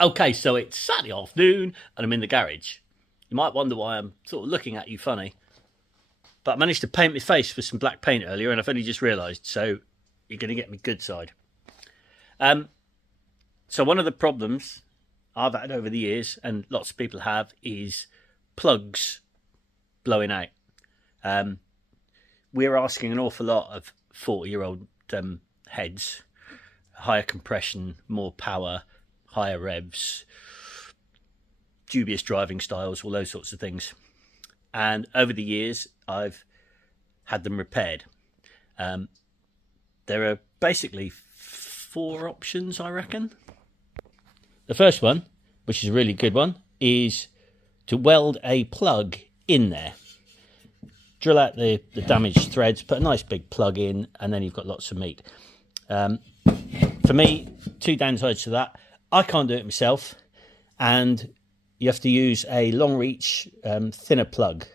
Okay, so it's Saturday afternoon and I'm in the garage. You might wonder why I'm sort of looking at you funny, but I managed to paint my face with some black paint earlier and I've only just realised, so you're going to get me good side. So one of the problems I've had over the years, and lots of people have, is plugs blowing out. We're asking an awful lot of 40-year-old heads. Higher compression, more power, higher revs, dubious driving styles, all those sorts of things. And over the years, I've had them repaired. There are basically 4 options, I reckon. The first one, which is a really good one, is to weld a plug in there. Drill out the damaged threads, put a nice big plug in, and then you've got lots of meat. For me, 2 downsides to that. I can't do it myself, and you have to use a long reach, thinner plug,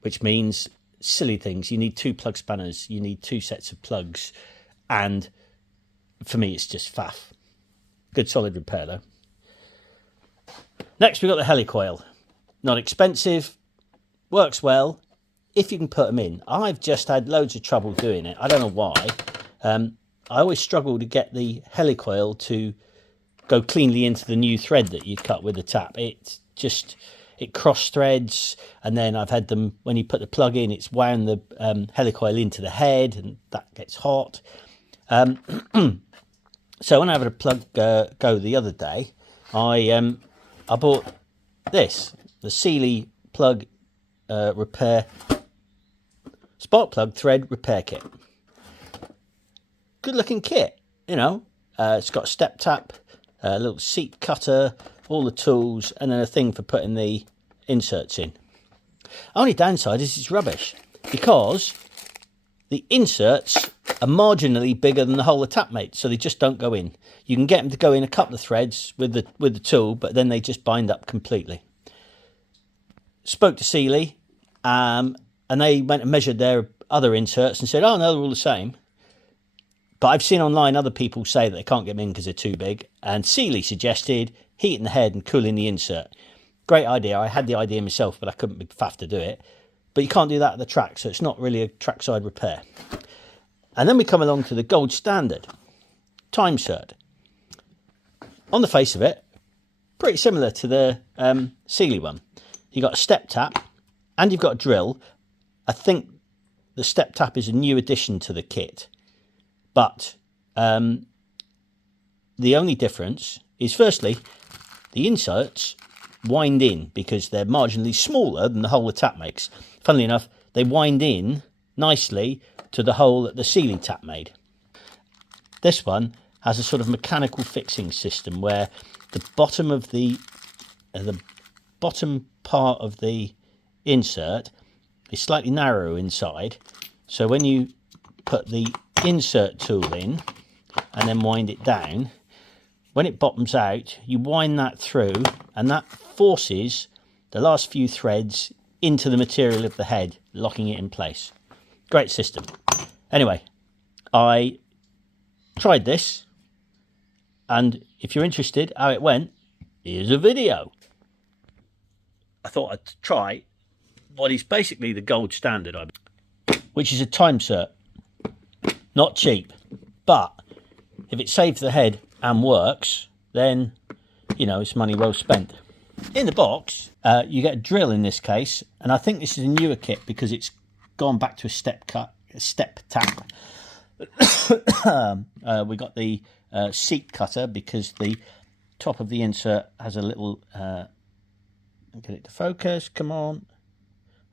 which means silly things. You need 2 plug spanners, you need 2 sets of plugs, and for me, it's just faff. Good solid repair though. Next, we've got the heli-coil. Not expensive, works well, if you can put them in. I've just had loads of trouble doing it. I don't know why. I always struggle to get the heli-coil to go cleanly into the new thread that you cut with the tap. It cross threads, and then I've had them, when you put the plug in, it's wound the heli-coil into the head, and that gets hot. So when I had a plug go the other day, I bought this, the Sealey plug repair, spark plug thread repair kit. Good looking kit, you know. It's got a step tap, a little seat cutter, all the tools, and then a thing for putting the inserts in. Only downside is it's rubbish, because the inserts are marginally bigger than the hole of tap mate, so they just don't go in. You can get them to go in a couple of threads with the tool, but then they just bind up completely. Spoke to Sealey, and they went and measured their other inserts and said, oh no, they're all the same. But I've seen online other people say that they can't get them in because they're too big, and Sealey suggested heating the head and cooling the insert. Great idea. I had the idea myself, but I couldn't be faffed to do it. But you can't do that at the track, so it's not really a trackside repair. And then we come along to the gold standard, Time-Sert. On the face of it, pretty similar to the Sealey one. You've got a step tap and you've got a drill. I think the step tap is a new addition to the kit. But the only difference is, firstly, the inserts wind in because they're marginally smaller than the hole the tap makes. Funnily enough, they wind in nicely to the hole that the Sealey tap made. This one has a sort of mechanical fixing system where the bottom of the bottom part of the insert is slightly narrow inside. So when you put the insert tool in and then wind it down, when it bottoms out, you wind that through, and that forces the last few threads into the material of the head, locking it in place. Great system. Anyway, I tried this, and if you're interested how it went, here's a video. I thought I'd try what is basically the gold standard, which is a Time-Sert. Not cheap, but if it saves the head and works, then, you know, it's money well spent. In the box, you get a drill in this case, and I think this is a newer kit because it's gone back to a step tap. We got the seat cutter because the top of the insert has a little, get it to focus, come on,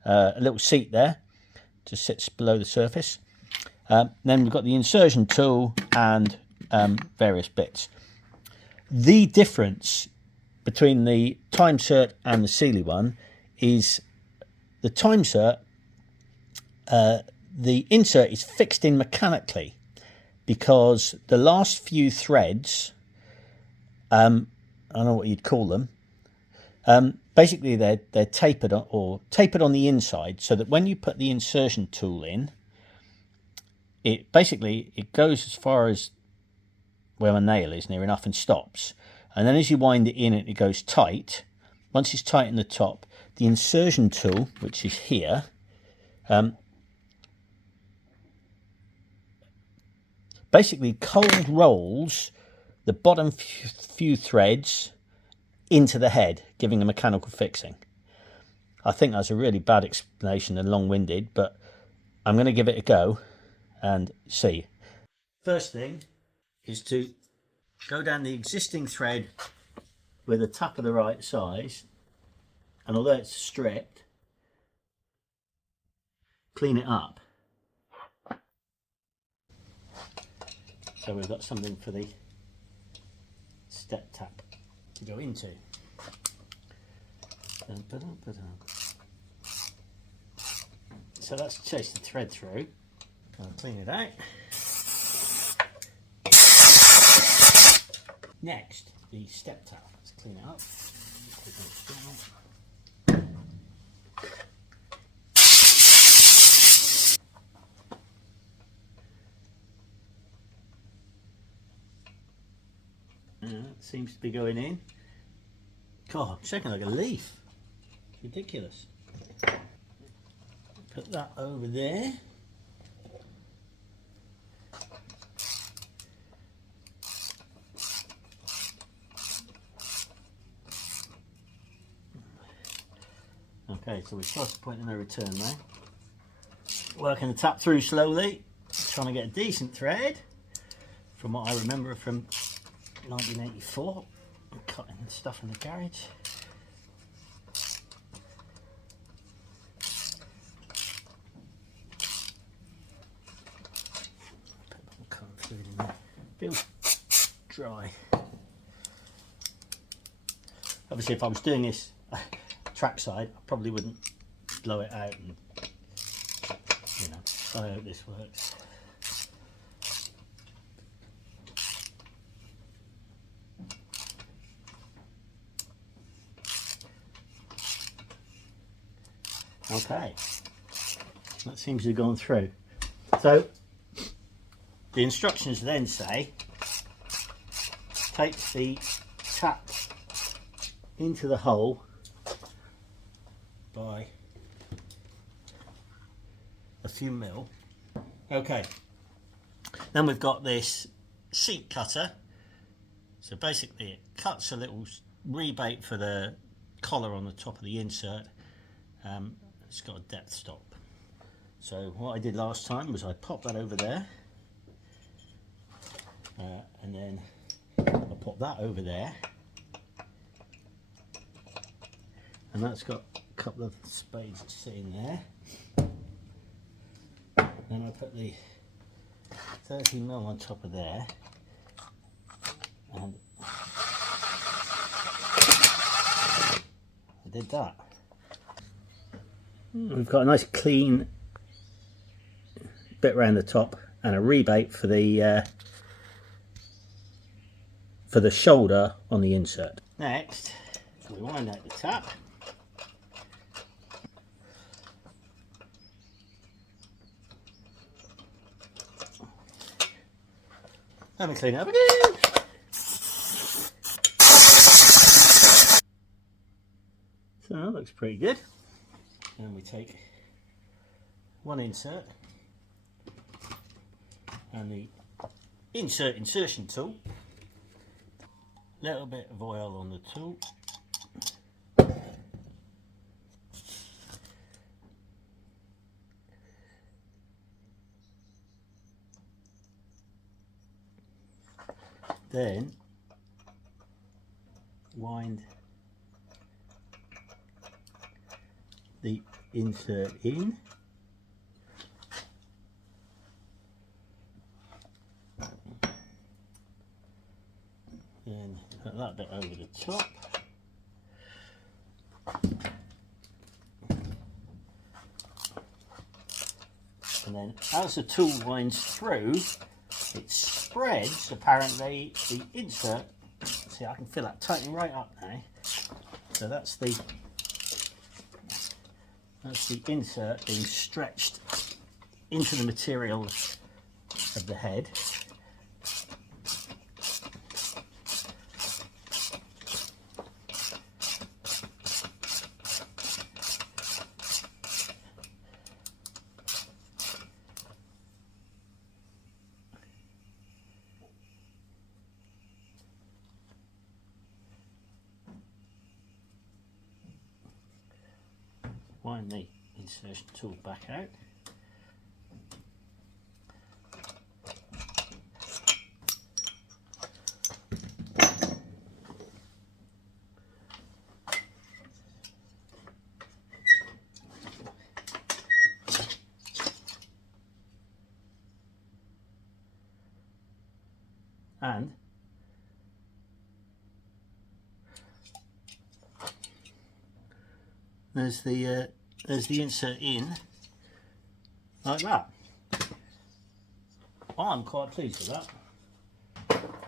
a little seat there, just sits below the surface. Then we've got the insertion tool and various bits. The difference between the Time-Sert and the Sealey one is the Time-Sert, the insert is fixed in mechanically because the last few threads, I don't know what you'd call them, basically they're tapered on the inside, so that when you put the insertion tool in, it goes as far as where my nail is near enough and stops, And then as you wind it in, it goes tight. Once it's tight in the top, the insertion tool, which is here, basically cold rolls the bottom few threads into the head, giving a mechanical fixing. I think that's a really bad explanation and long-winded, but I'm going to give it a go and see. First thing is to go down the existing thread with a tap of the right size, and although it's stripped, clean it up. So we've got something for the step tap to go into. So that's chase the thread through. I'll clean it out. Next, the step tap. Let's clean it up. It seems to be going in. God, I'm shaking like a leaf. It's ridiculous. Put that over there. Okay, so we're close to point of no return now. Working the tap through slowly, trying to get a decent thread. From what I remember from 1984, I'm cutting stuff in the garage. Put a little colour fluid in there. Feels dry. Obviously, if I was doing this trackside, I probably wouldn't blow it out, and you know, I hope this works. Okay, that seems to have gone through. So the instructions then say take the tap into the hole by a few mil. Okay, then we've got this seat cutter. So basically it cuts a little rebate for the collar on the top of the insert. It's got a depth stop. So what I did last time was I popped that over there, and then I pop that over there, and that's got a couple of spades sitting there. Then I put the 30mm on top of there, and I did that. We've got a nice clean bit around the top and a rebate for the shoulder on the insert. Next, we wind out the tap. Let me clean it up again. So that looks pretty good. And we take one insert and the insertion tool, a little bit of oil on the tool, then wind the insert in, then put that bit over the top, and then as the tool winds through, it spreads apparently the insert. See, I can feel that tightening right up now. So that's the insert being stretched into the materials of the head. wind the insertion tool back out. And there's the insert in like that. I'm quite pleased with that.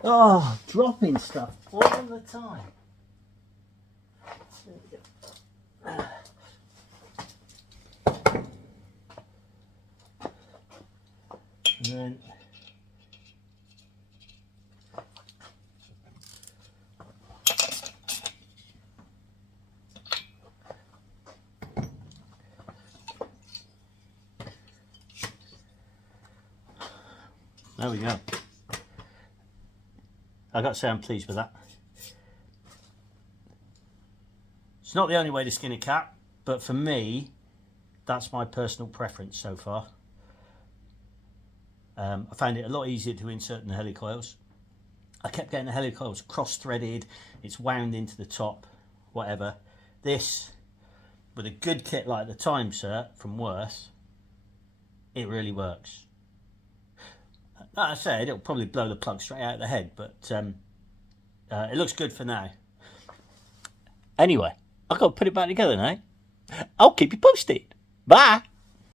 Oh, dropping stuff all the time. There we go. And then there we go. I got to say I'm pleased with that. It's not the only way to skin a cat, but for me, that's my personal preference so far. I found it a lot easier to insert than the heli-coils. I kept getting the heli-coils cross-threaded, it's wound into the top, whatever. This, with a good kit like the Time-Sert from Worth, it really works. Like I said, it'll probably blow the plug straight out of the head, but it looks good for now. Anyway, I've got to put it back together now. I'll keep you posted. Bye.